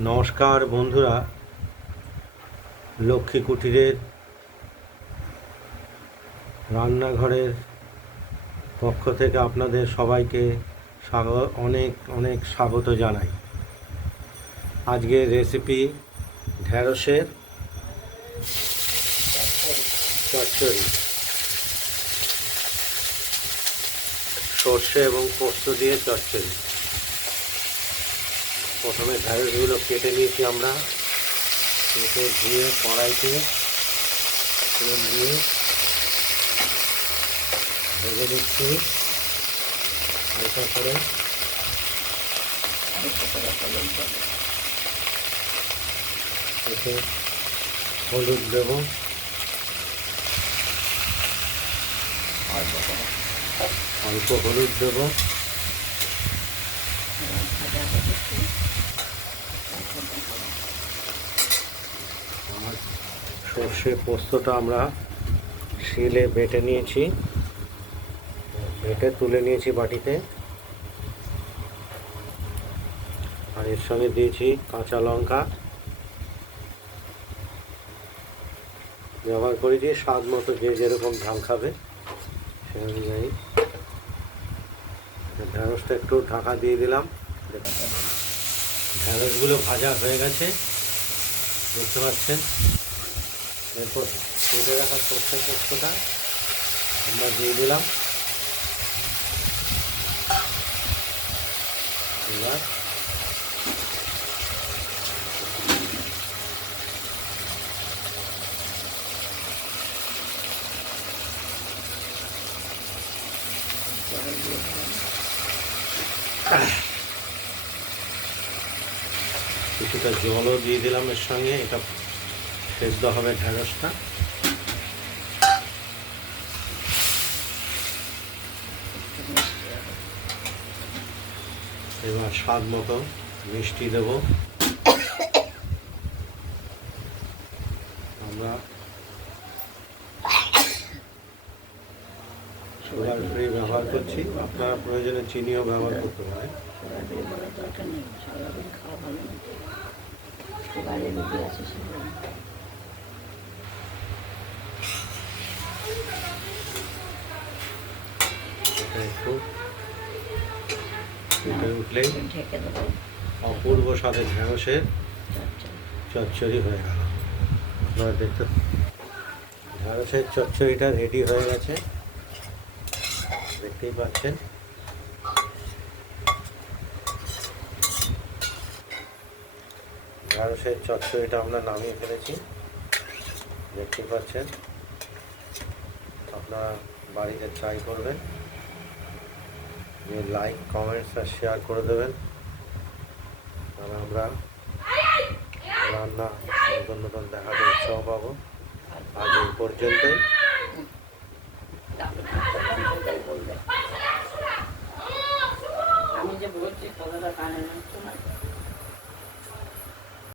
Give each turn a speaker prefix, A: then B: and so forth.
A: নমস্কার বন্ধুরা, লক্ষ্মী কুটিরের রান্নাঘরের পক্ষ থেকে আপনাদের সবাইকে স্বাগত অনেক অনেক স্বাগত জানাই। আজকের রেসিপি ঢ্যাঁড়সের চচ্চড়ি। সর্ষে এবং পোস্ত দিয়ে চচ্চড়ি। প্রথমে ঢ্যাঁড়সগুলো কেটে নিয়েছি আমরা। কেটে ধুয়ে কড়াইতে তেল দিয়ে ভেজে দিচ্ছি হালকা করে। হলুদ দেবো অল্প হলুদ দেবো আর সর্ষে পোস্তটা আমরা শিলে বেটে নিয়েছি। বেটে তুলে নিয়েছি বাটিতে। আর এর সঙ্গে দিয়েছি কাঁচা লঙ্কা। ব্যবহার করে দিয়ে স্বাদ মতো যে যেরকম ঝাল খাবে, সে অনুযায়ী। ঢ্যাঁড়সটা একটু ঢাকা দিয়ে দিলাম। ঢ্যাঁড়সগুলো ভাজা হয়ে গেছে। দেখতে পাচ্ছেন? এরপর কেটে রাখা সর্ষে পোস্তটা আমরা দিয়ে দিলাম। এবার কিছুটা জলও দিয়ে দিলাম এর সঙ্গে। এটা সেদ্ধ হবে ঢ্যাঁড়সটা এবার স্বাদ মতো মিষ্টি দেব। আমরা সুগার ফ্রি ব্যবহার করছি। আপনারা প্রয়োজনে চিনিও ব্যবহার করতে পারেন।
B: সুগারের সেগুলো
A: এটা একটু অপূর্ব স্বাদে ঢ্যাঁড়সের
B: আচ্ছা
A: চচ্চড়ি হয়ে গেল আপনারা দেখতে ঢ্যাঁড়সের চচ্চড়িটা রেডি হয়ে গেছে দেখতেই পাচ্ছেন ঢ্যাঁড়সের চচ্চড়িটা আমরা নামিয়ে ফেলেছি দেখতেই পাচ্ছেন আপনারা বাড়িতে ট্রাই করবেন। লাইক কমেন্টস আর শেয়ার করে দেবেন। আর আমরা রান্না নতুন নতুন দেখাতে উৎসাহ পাবো। আজ এই পর্যন্তই।